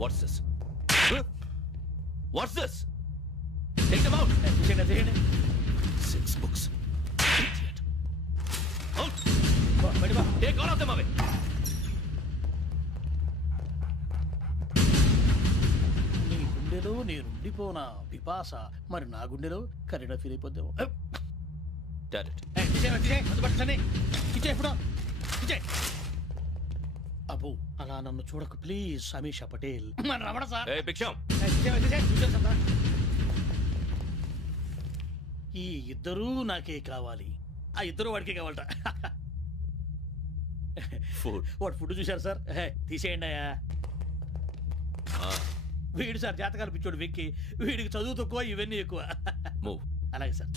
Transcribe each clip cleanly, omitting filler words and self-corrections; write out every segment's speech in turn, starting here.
What's this? What's this? Take them out. 6 books. Idiot. Out. Take all of them away. నీ గుండెలో నేనుండిపోనా పిపాస, మరి నా గుండెలో కరీడా ఫీల్ అయిపోద్దాము. అబ్బో అలా నన్ను చూడకు ప్లీజ్. సమీషా పటేల్ మన రమణ సార్. ఈ ఇద్దరూ నాకే కావాలి. ఆ ఇద్దరు వాడికే కావాలట. వాడు ఫుడ్ చూశారు సార్. తీసేయండి అయ్యా. వీడు సార్ జాతకాలు పిచ్చోడు వెక్కి. వీడికి చదువు తక్కువ, ఇవన్నీ ఎక్కువ. అలాగే సార్.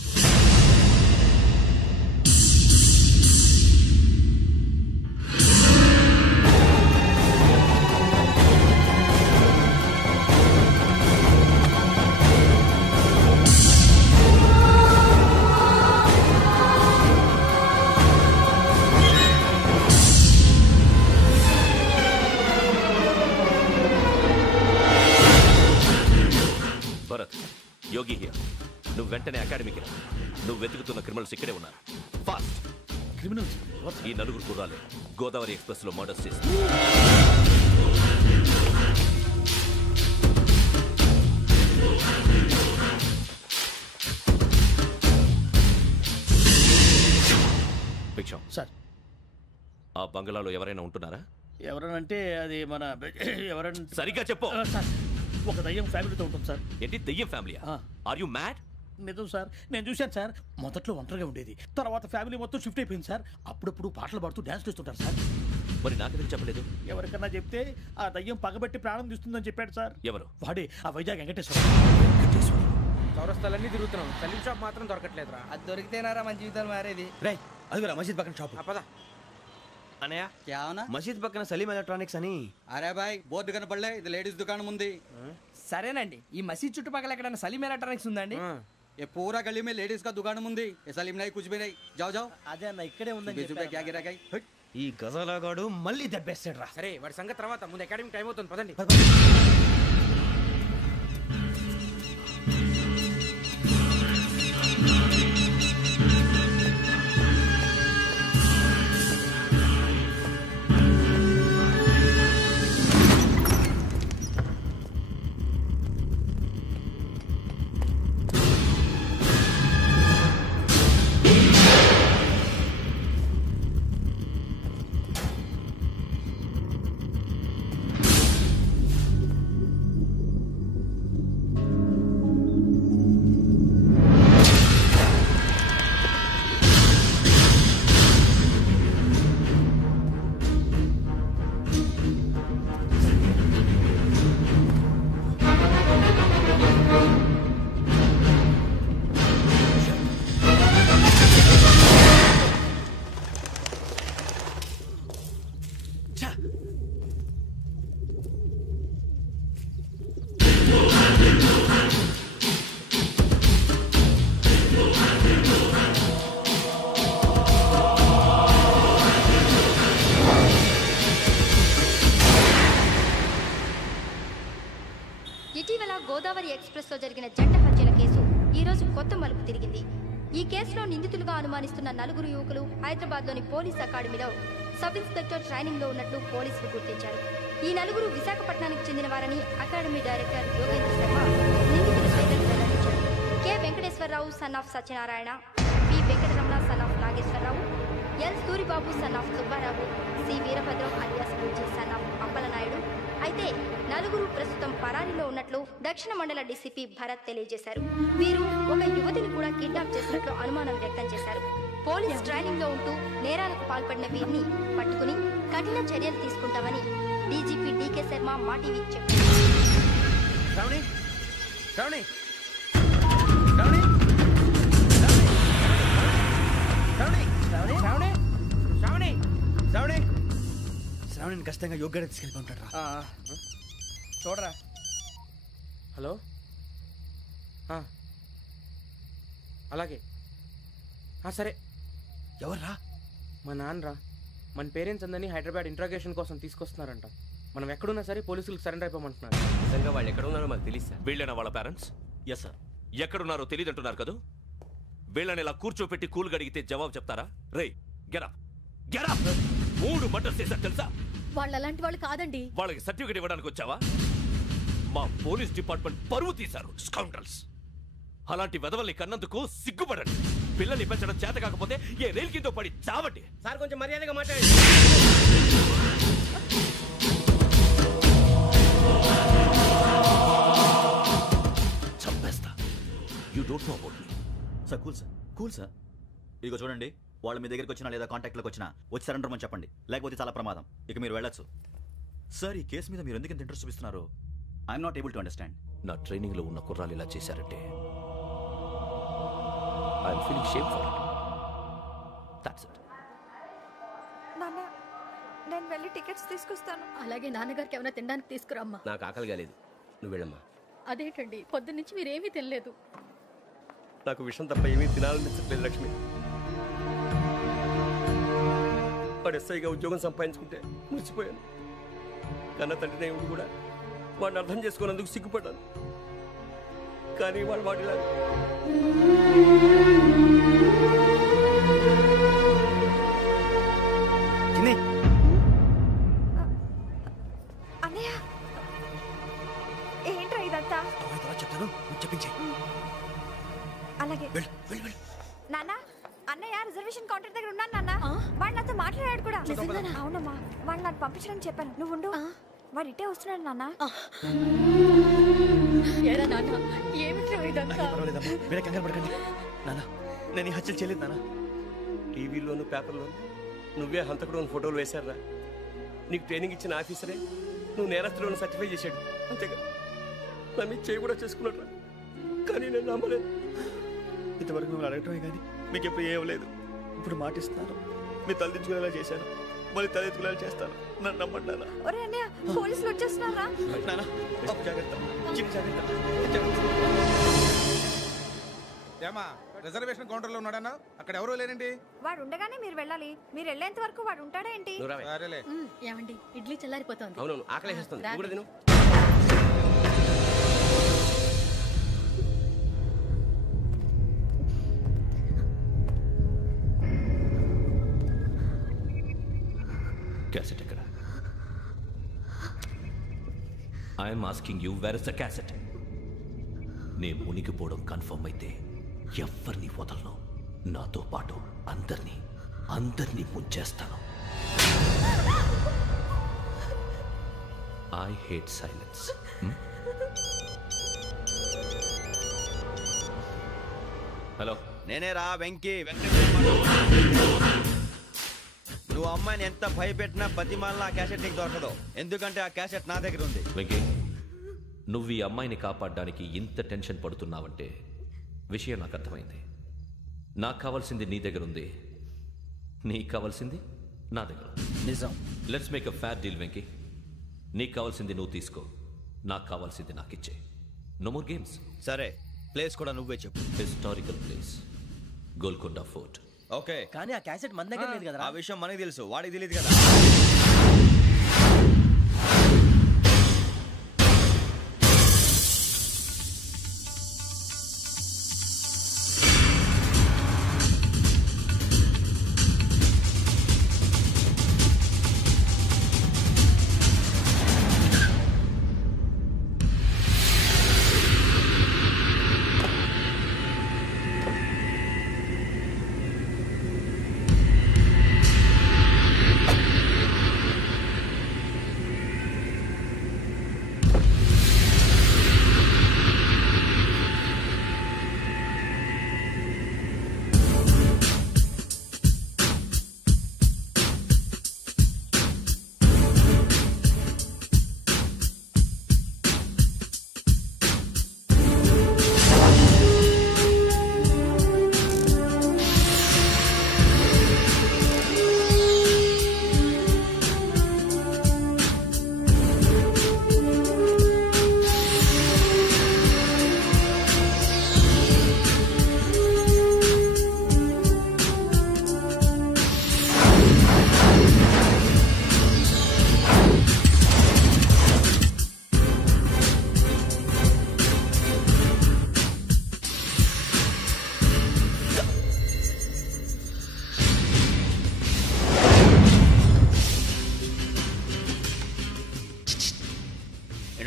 Bharat, Yogi here. నువ్వు వెంటనే అకాడమీకి రా. నువ్వు వెతుకుతున్న క్రిమినల్స్ ఇక్కడే ఉన్నారు. ఫాస్ట్. క్రిమినల్స్? ఈ నలుగురు కుర్రాలు గోదావరి ఎక్స్ప్రెస్ లో మర్డర్స్ చేసి భిక్షం సార్. ఆ బంగ్లాలో ఎవరైనా ఉంటున్నారా? ఎవరనంటే అది మన ఎవరైనా సరిగ్గా చెప్పు సార్. ఒక దయ్యం ఫ్యామిలీతో ఉంటుంది సార్. ఏంటి దయ్యం ఫ్యామిలీ? Are you mad? నిజం సార్, నేను చూశాను సార్. మొదట్లో ఒంటరిగా ఉండేది, తర్వాత ఫ్యామిలీ మొత్తం షిఫ్ట్ అయిపోయింది సార్. అప్పుడప్పుడు పాటలు పాడుతూ డ్యాన్స్ చేస్తుంటారు సార్. మరి నాకెందుకు చెప్పలేదు? ఎవరికన్నా చెప్తే ఆ దయ్యం పగబెట్టి ప్రాణం తీస్తుందని చెప్పాడు సార్. ఎవరు? వాడే, ఆ వైజాగ్ వెంకటేశ్వర. చౌరస్తాలన్నీ తిరుగుతున్నాం, సలీం షాప్ మాత్రం దొరకట్లేదురా. అది దొరికితేనారా మన జీవితాలు మారేది. రే అదిగురా మసీద్ పక్కన షాప్. పదా అనయా क्या होना? మసీద్ పక్కన సలీం ఎలక్ట్రానిక్స్ అని. అరే బాయ్, బోర్డు కనపడలే, ఇది లేడీస్ దుకాణం ఉంది. సరేనండి, ఈ మసీద్ చుట్టుపక్కల ఎక్కడైనా సలీం ఎలక్ట్రానిక్స్ ఉందండి? ये पूरा गली में लेडीज का दुकान मुंदी. ये सलीम नहीं, कुछ भी नहीं. जाओ जाओ. అదే అన్న ఇక్కడే ఉందని क्या गिरा गई. ఈ గజాలగాడు మళ్ళీ దెబ్బేస్తాడు రా. సరే వాడి సంగతి తర్వాత, ముందు అకాడమిక్ టైం అవుతుంది, పదండి. ఇటీవల గోదావరి ఎక్స్ప్రెస్ లో జరిగిన జంట హత్యల కేసు ఈ రోజు కొత్త మలుపు తిరిగింది. ఈ కేసులో నిందితులుగా అనుమానిస్తున్న నలుగురు యువకులు హైదరాబాద్ లోని పోలీస్ అకాడమీలో సబ్ ఇన్స్పెక్టర్ ట్రైనింగ్ లో ఉన్నట్లు పోలీసులు గుర్తించారు. ఈ నలుగురు విశాఖపట్నానికి చెందిన వారని అకాడమీ డైరెక్టర్ యోగేంద్ర శర్మ నిందితుల పేర్లను వెల్లడించారు. K Venkateswararao son of Satyanarayana, P Venkataramana son of Nageswararao, L Suribabu son of Subbarao, C Veerabhadram alias Bujji son of Appalanaidu. అయితే నలుగురు ప్రస్తుతం పరారీలో ఉన్నట్లు దక్షిణ మండల డీసీపీ భరత్ తెలియజేశారు. వీరు ఒక యువతిని కూడా కిడ్నాప్ చేసినట్లు అనుమానం వ్యక్తం చేశారు. పోలీస్ ట్రైనింగ్ లో ఉంటూ నేరాలకు పాల్పడిన వీరిని పట్టుకుని కఠిన చర్యలు తీసుకుంటామని డీజీపీ డీకే శర్మ మా టీవీకి చెప్పారు. శ్రావణిని ఖచ్చితంగా యోగ్యత తీసుకెళ్ళిపోతాడు రా. చూడరా. హలో, అలాగే సరే. ఎవర్రా? మా నాన్నరా. మన పేరెంట్స్ అందరినీ హైదరాబాద్ ఇంట్రాగేషన్ కోసం తీసుకొస్తున్నారంట. మనం ఎక్కడున్నా సరే పోలీసులకు సరెండర్ అయిపోమంటున్నారు. నిజంగా వాళ్ళు ఎక్కడ ఉన్నారో మాకు తెలియదు సార్. వీళ్ళైనా వాళ్ళ పేరెంట్స్? Yes sir. ఎక్కడున్నారో తెలియదంటున్నారు కదా. వీళ్ళని ఇలా కూర్చోపెట్టి కూల్ గడిగితే జవాబు చెప్తారా? రేయ్ గెటప్ గెటప్. 3 మర్డర్స్ చేశారు తెలుసా? వాళ్ళు అలాంటి వాళ్ళు కాదండి. వాళ్ళకి సర్టిఫికేట్ ఇవ్వడానికి వచ్చావా? మా పోలీస్ డిపార్ట్మెంట్ పరువు తీశారు స్కౌండ్రల్స్. అలాంటి వెధవల్ని కన్నందుకు సిగ్గుపడండి. పిల్లల్ని పెంచడం చేత కాకపోతే ఏ రైలు కింద పడి చావండి. సార్ కొంచెం మర్యాదగా మాట్లాడండి. చంపేస్తా. You don't know about me. Sir cool sir. ఇదిగో చూడండి, వాళ్ళు మీ దగ్గరికి వచ్చినా లేదా కాంటాక్ట్లోకి వచ్చినా వచ్చి సరెండర్ అని చెప్పండి, లేకపోతే చాలా ప్రమాదం. ఇక మీరు వెళ్ళొచ్చు. సార్, ఈ కేసు మీద మీరు ఎందుకు ఇంత ఇంట్రెస్ట్ చూపిస్తున్నారు? I'm not able to understand. నా ట్రైనింగ్ లో ఉన్న కుర్రాలు ఇలా చేశారంటే I'm feeling shame for it. That's it. నాన్న, నేను వెళ్ళి టికెట్స్ తీసుకొస్తాను. అలాగే నాన్నగారికి ఏమైనా తినడానికి తీసుకురమ్మా. నాకు ఆకలి కాలేదు, నువ్వు వెళ్ళమ్మా. అదేంటండి, పొద్దున్నుంచి మీరేమీ తినలేదు. నాకు విషయం తప్ప ఏమీ తినాలనిపించట్లేదు లక్ష్మి. వాడు ఎస్ఐగా ఉద్యోగం సంపాదించుకుంటే మురిసిపోయాను. కన్న తండ్రినే ఉండి కూడా వాడిని అర్థం చేసుకున్నందుకు సిగ్గుపడ్డాను. కానీ వాడిలా అన్నయ్య, ఏంట్రా ఇదంతా? చెప్తాను, చెప్పించే. అలాగే నాన్న, అన్నయ్య రిజర్వేషన్ కౌంటర్ దగ్గర ఉన్నాను నాన్న. వాడు నాతో మాట్లాడాడు కూడా. అవునమ్మా, వాడు నాకు పంపించడానికి చెప్పాను. నువ్వు ఉండు, వాడు ఇటే వస్తున్నాడు నాన్న. మీరే కంగారు పడకండి నాన్న. నేను ఈ హత్యలు చేయలేదు నాన్న. టీవీలోను పేపర్లోను నువ్వే హంతకుడు ఫోటోలు వేశారా? నీకు ట్రైనింగ్ ఇచ్చిన ఆఫీసరే నువ్వు నేరస్తులను సర్టిఫై చేశాడు. అంతేగా నా మీద చేయి కూడా చేసుకున్నట్రా. కానీ నేను నమ్మలేదు. ఇంతవరకు మిమ్మల్ని అడగటమే కానీ మీకు ఎప్పుడు ఏమలేదు. ఇప్పుడు మాటిస్తున్నాను, మీరు తలదించుకునేలా చేశాను, మళ్ళీ తలెత్తుకునేలా చేస్తాను. నన్ను నమ్మండి నాన్న. ఒరే అన్నయ్య, పోలీసులు వచ్చేస్తున్నారా? నాన్న జాగ్రత్త, చిన్న జాగ్రత్త. ఏమా రిజర్వేషన్ కౌంటర్ లో ఉన్నాడన్నా? అక్కడ ఎవరూ లేనండి. వాడు ఉండగానే మీరు వెళ్ళాలి. మీరు వెళ్ళేంత వరకు వాడు ఉంటాడా ఏంటి? సరేలే. ఏమండి, ఇడ్లీ చల్లారిపోతుంది. అవును, ఆకలి వేస్తుంది. నువ్వు కూడా తిను. క్యాసెట్ ఎక్కడ? I'm asking you, where is the cassette? నే మునిగిపోవడం కన్ఫర్మ్ అయితే ఎవరిని వదలను. నాతో పాటు అందరినీ ముంచేస్తాను. I hate silence. హలో, నేనేరా వెంకీ. నువ్వు అమ్మాయిని ఎంత భయపెట్టినా బతిమాలినా ఆ క్యాసెట్ నీకు దొరకదు. ఎందుకంటే ఆ క్యాసెట్ నా దగ్గర ఉంది. వెంకీ, నువ్వు ఈ అమ్మాయిని కాపాడడానికి ఇంత టెన్షన్ పడుతున్నావంటే విషయం నాకు అర్థమైంది. నాకు కావాల్సింది నీ దగ్గర ఉంది, నీకు కావాల్సింది నా దగ్గర. నిజం. Let's make a fair deal Venky. నీకు కావాల్సింది నువ్వు తీసుకో, నాకు కావాల్సింది నాకు ఇచ్చే. No more games. సరే, ప్లేస్ కూడా నువ్వే చెప్పు. Historical place, Golconda fort. Okay, కానీ ఆ క్యాసెట్ మన దగ్గర లేదు కదా. ఆ విషయం మనకి తెలుసు, వాడికి తెలియదు కదా.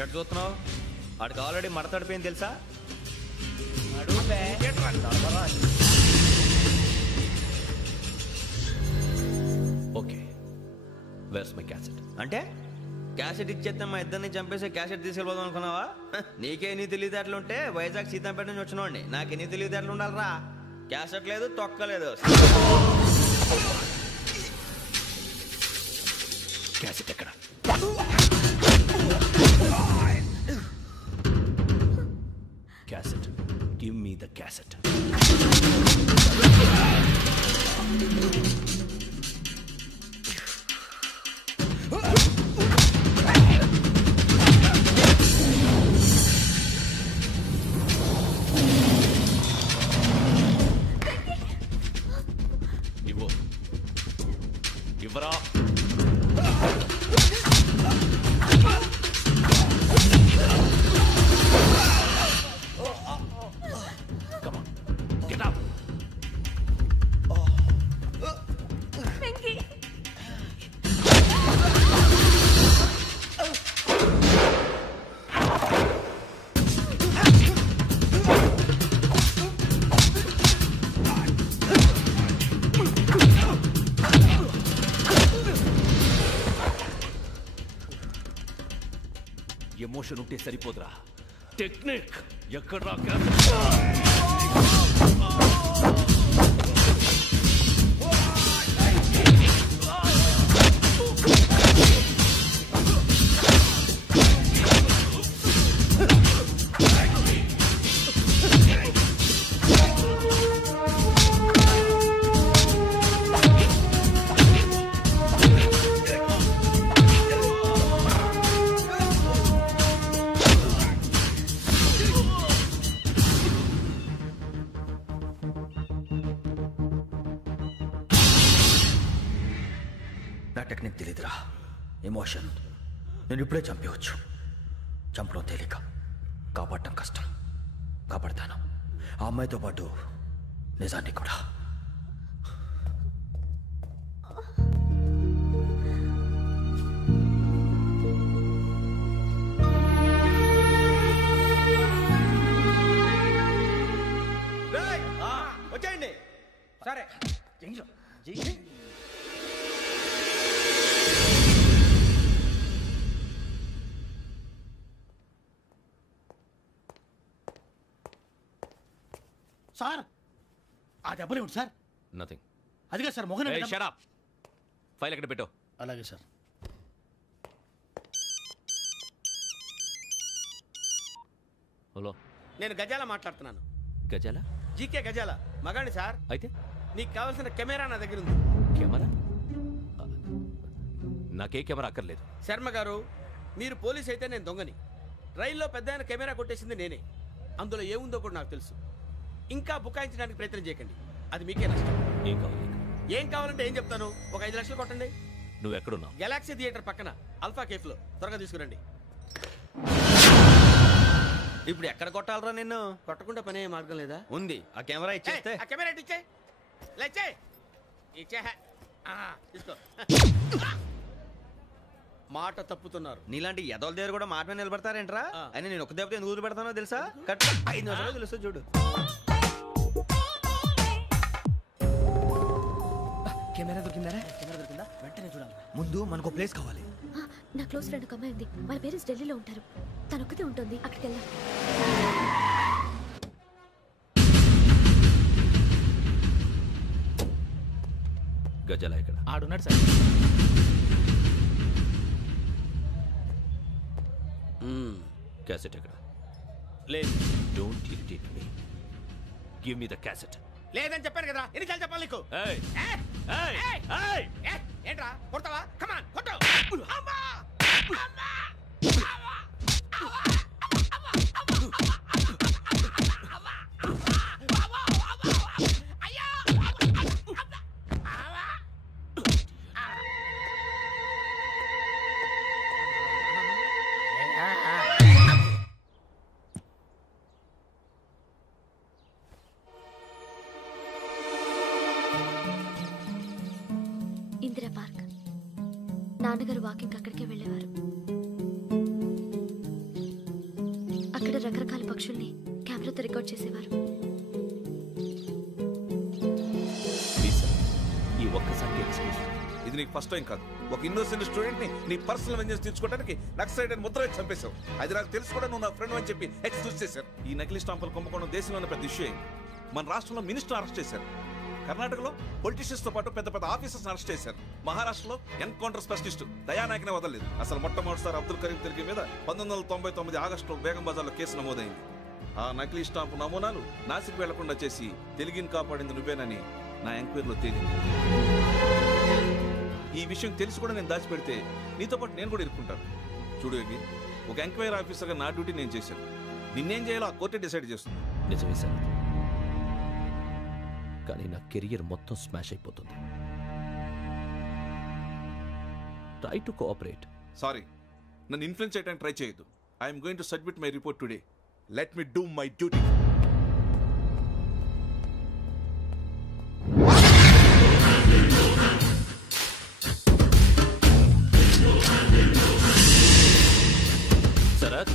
ఏంటంటే చూస్తున్నావు? వాడికి ఆల్రెడీ మడతడిపోయింది తెలుసా? Okay, where's my cassette? అంటే క్యాసెట్ ఇచ్చేస్తే మా ఇద్దరిని చంపేసి క్యాసెట్ తీసుకెళ్ళిపోదాం అనుకున్నావా? నీకే ఎన్ని తెలివితేటలు ఉంటే వైజాగ్ సీతంపేట నుంచి వచ్చినోడిని నాకు ఎన్ని తెలివితేటలు ఉండాలరా? క్యాసెట్ లేదు, తొక్కలేదు. క్యాసెట్ ఎక్కడ? Cassette, give me the cassette. ఇవ్వు, ఇవ్వరా. Come on, get up. Emotion ఉంటే సరిపోదురా, టెక్నిక్ ఎక్కడ? నా టెక్నిక్ తెలీదురా, ఎమోషన్. నేను ఇప్పుడే చంపేవచ్చు. చంపడం తేలిక, కాపాడటం కష్టం. కాపాడతాను ఆ అమ్మాయితో పాటు నిజాన్ని కూడా. వచ్చేయండి. సరే సార్, ఆ దెబ్బలేమిటి సార్? నథింగ్. అదిగా sir Mohan. Shut up. File ఎక్కడ పెట్టు? అలాగే సార్. హలో, నేను గజాల మాట్లాడుతున్నాను. గజాల? జీకే గజాల మగాండి సార్. అయితే నీకు కావాల్సిన కెమెరా నా దగ్గర ఉంది. కెమెరా? నాకే కెమెరా అక్కర్లేదు. శర్మ గారు, మీరు పోలీస్ అయితే నేను దొంగని. రైల్లో పెద్ద ఆయన కెమెరా కొట్టేసింది నేనే. అందులో ఏముందో కూడా నాకు తెలుసు. ఇంకా బుకాయించడానికి ప్రయత్నం చేయకండి, అది మీకే నష్టం. ఏం కావాలి? ఏం కావాలంటే ఏం చెప్తాను. ఒక 5 లక్షలు కొట్టండి. నువ్వు ఎక్కడున్నావు? గెలాక్సీ థియేటర్ పక్కన అల్ఫా కేఫ్లో. త్వరగా తీసుకురండి. ఇప్పుడు ఎక్కడ కొట్టాలరా నిన్ను? కొట్టకుండా పనే మార్గం లేదా? ఉంది. ఆ కెమెరా ఇచ్చేస్తే. ఆ కెమెరా ఇచ్చే లేచే ఇచ్చే. తీసుకో. మాట తప్పుతున్నారు. నీలాంటి ఎదల దగ్గర కూడా మాట మీద నిలబడతారేంట్రా? అయినా నేను ఒక దెబ్బతో ఎందుకు ఊరు పెడతానో తెలుసా? కట్ 5 నిమిషాలు తెలుసు చూడు. కెమెరా దొరికిందా? వెంటనే చూడాలి. ముందు మనకు ప్లేస్ కావాలి. నా క్లోజ్ ఫ్రెండ్ ఒక అమ్మాయి ఉంది. వాళ్ళ పేరెంట్స్ ఢిల్లీలో ఉంటారు. తను ఒక్కతే ఉంటుంది. అక్కడికి వెళ్దాం. గజాల ఇక్కడ ఆడున్నాడు సార్. క్యాసెట్ ఎక్కడ? లేదు. Don't irritate me. Give me the cassette. లేదని చెప్పాను కదా, ఎన్నిసార్లు చెప్పాలి నీకు? ఏంట్రా కొడతావా? కమాన్ కొట్టు. ఇందిరా పార్క్. నాన్నగారు వాకింగ్ అక్కడికే వెళ్ళేవారు. రకరకాల పక్షుల్ని కెమెరాతో రికార్డ్ చేసేవారు. ఈ ఒక్కసారి ఎక్స్క్యూజ్. ఇది నీకు ఫస్ట్ టైం కాదు. ఒక ఇన్నోసెంట్ స్టూడెంట్ ని నీ పర్సనల్ వెంజెన్స్ తీర్చుకోవడానికి నక్సలైట్ అని ముద్ర వేసి చంపేశావు. అది నాకు తెలుసు కూడా నువ్వు నా ఫ్రెండ్ అని చెప్పి ఎక్స్క్యూజ్ చేశారు. ఈ నకిలీ స్టాంపులు కుంభకోణం దేశంలోనే పెద్ద ఇష్యూ అయింది. మన రాష్ట్రంలో మినిస్టర్ అరెస్ట్ చేశారు. కర్ణాటకలో పొలిటీషియన్స్ తో పాటు పెద్ద పెద్ద ఆఫీసర్స్ అరెస్ట్ చేశారు. మహారాష్ట్రలో ఎన్కౌంటర్ స్పెషలిస్ట్ దయానాయకనే వదలలేదు. అసలు మొట్టమొదటిసారి అబ్దుల్ కరీం తిరిగి మీద 1999 ఆగస్టులో బేగం బజార్లో కేసు నమోదైంది. ఆ నకిలీ స్టాంపు నమూనాలు నాసిక్ వెళ్లకుండా చేసి తెలుగుని కాపాడింది నువ్వేనని నా ఎంక్వైరీలో తేలింది. ఈ విషయం తెలిసి కూడా నేను దాచిపెడితే నీతో పాటు నేను కూడా ఇరుక్కుంటాను. చూడు యోగి, ఒక ఎంక్వైరీ ఆఫీసర్గా నా డ్యూటీ నేను చేశాను. నిన్నేం చేయాలో ఆ కోర్టే డిసైడ్ చేస్తుంది. నిజమే సార్, కానీ నా కెరియర్ మొత్తం స్మాష్ అయిపోతుంది. Try to cooperate. సారీ, నన్ను ఇన్ఫ్లుయెన్స్ చేయడానికి ట్రై చేయొద్దు. I'm going to submit my report today. Let me do my duty. Sharath,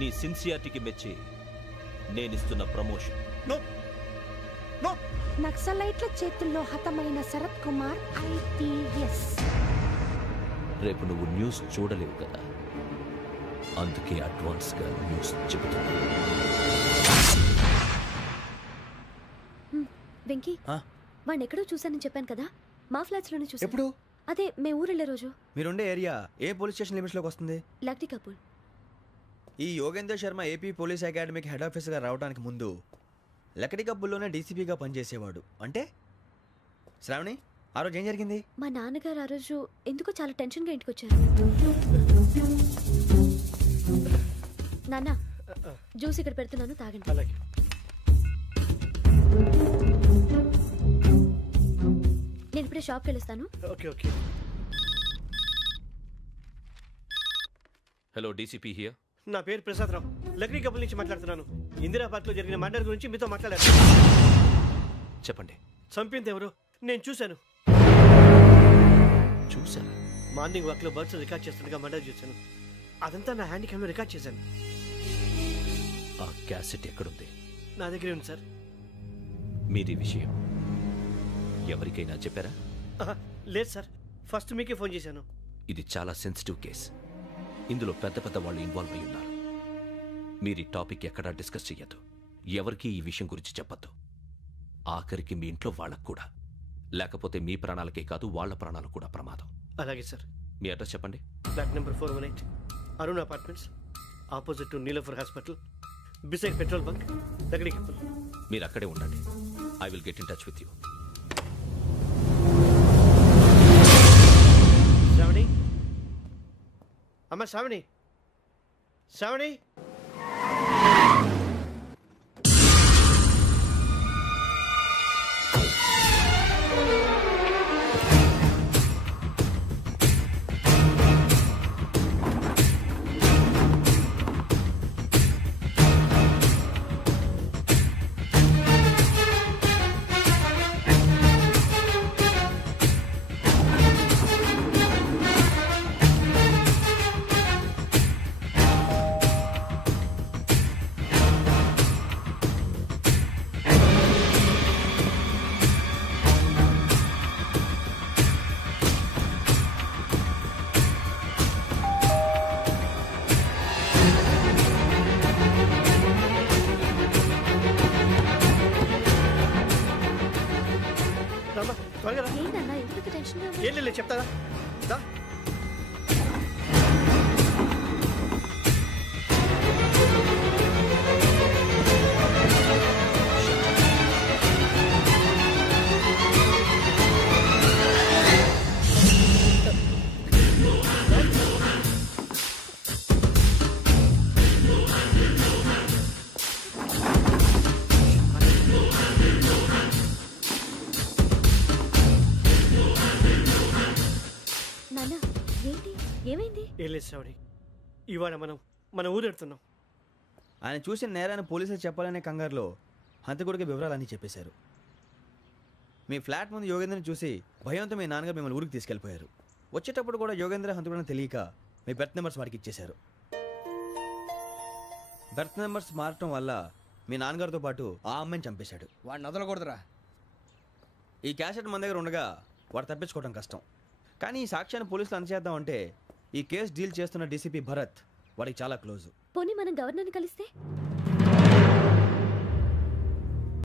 నీ సిన్సియారిటీకి మెచ్చి నేనిస్తున్న ప్రమోషన్. నక్సలైట్ల చేతుల్లో హతమైన శరత్ కుమార్ ఐపీఎస్. రేపు నువ్వు న్యూస్ చూడలేవు కదా, అందుకే అడ్వాన్స్ గా న్యూస్ చెబుతున్నా. వెంకీ, వాడిని ఎక్కడో చూశానని చెప్పాను కదా, మా ఫ్లాట్స్ లోనే చూసాను. ఎప్పుడు? అదే మేము ఊరెళ్ళే రోజు. మీరుండే ఏరియా ఏ పోలీస్ స్టేషన్ లిమిట్స్ లోకి వస్తుంది? లక్టీ కపూర్. ఈ యోగేందర్ శర్మ ఏపీ పోలీస్ అకాడమీకి హెడ్ ఆఫీసర్గా రావడానికి ముందు లకడి కబ్బుల్లోనే డీసీపీగా పనిచేసేవాడు. అంటే శ్రావణి, ఆ రోజు ఏం జరిగింది? మా నాన్నగారు ఆ రోజు ఎందుకో చాలా టెన్షన్గా ఇంటికి వచ్చారు. నాన్న, జ్యూస్ ఇక్కడ పెడుతున్నాను, తాగండి. నేను ఇప్పుడే షాప్కి వెళ్ళొస్తాను. Hello, DCP here. నా పేరు ప్రసాదరావు, లక్డీ కపుల్ నుంచి మాట్లాడుతున్నాను. ఇందిరా పార్క్ లో జరిగిన మర్డర్ గురించి మీతో మాట్లాడారు. చెప్పండి. చంపింది ఎవరు? నేను చూశాను. చూశాను? మార్నింగ్ వాక్ లో బర్డ్స్ రికార్డ్ చేస్తుండగా మర్డర్ చూశాను. అదంతా నా హ్యాండ్ క్యామ్ లో రికార్డ్ చేశాను. ఆ క్యాసెట్ ఎక్కడుంది? నా దగ్గరే ఉంది సార్. మీది విషయం ఎవరికైనా చెప్పారా? లేదు సార్, ఫస్ట్ మీకే ఫోన్ చేశాను. ఇది చాలా సెన్సిటివ్ కేస్. ఇందులో పెద్ద పెద్ద వాళ్ళు ఇన్వాల్వ్ అయి ఉన్నారు. మీరు ఈ టాపిక్ ఎక్కడా డిస్కస్ చెయ్యొద్దు. ఎవరికి ఈ విషయం గురించి చెప్పొద్దు. ఆఖరికి మీ ఇంట్లో వాళ్ళకు కూడా. లేకపోతే మీ ప్రాణాలకే కాదు, వాళ్ళ ప్రాణాలు కూడా ప్రమాదం. అలాగే సార్. మీ అడ్రస్ చెప్పండి. Flat number 418, Arun apartments, opposite to Niloufer hospital, beside petrol bunk, Lakdi Kapul. మీరు అక్కడే ఉండండి. I will get in touch with you. Shravani, అమ్మ శ్రావణి, శ్రావణి. ఏం లేదు, చెప్తారా? శ్రావణి, ఇవాళ మనం మన ఊరు ఎడుతున్నాం. ఆయన చూసిన నేరాన్ని పోలీసులు చెప్పాలనే కంగారులో హంతకుడికి వివరాలన్నీ చెప్పేశారు. మీ ఫ్లాట్ ముందు యోగేంద్రని చూసి భయంతో మీ నాన్నగారు మిమ్మల్ని ఊరికి తీసుకెళ్ళిపోయారు. వచ్చేటప్పుడు కూడా యోగేంద్ర హంతకుడని తెలియక మీ బెర్త్ నెంబర్స్ వారికి ఇచ్చేశారు. బెర్త్ నెంబర్స్ మారటం వల్ల మీ నాన్నగారితో పాటు ఆ అమ్మాయిని చంపేశాడు. వాడిని వదలకూడదురా. ఈ క్యాసెట్ మన దగ్గర ఉండగా వాడు తప్పించుకోవడం కష్టం. కానీ ఈ సాక్ష్యాన్ని పోలీసులు అందజేద్దామంటే ఈ కేసు డీల్ చేస్తున్న డీసీపీ భరత్ వాడికి చాలా క్లోజు. పోనీ మనం గవర్నర్ని కలిస్తే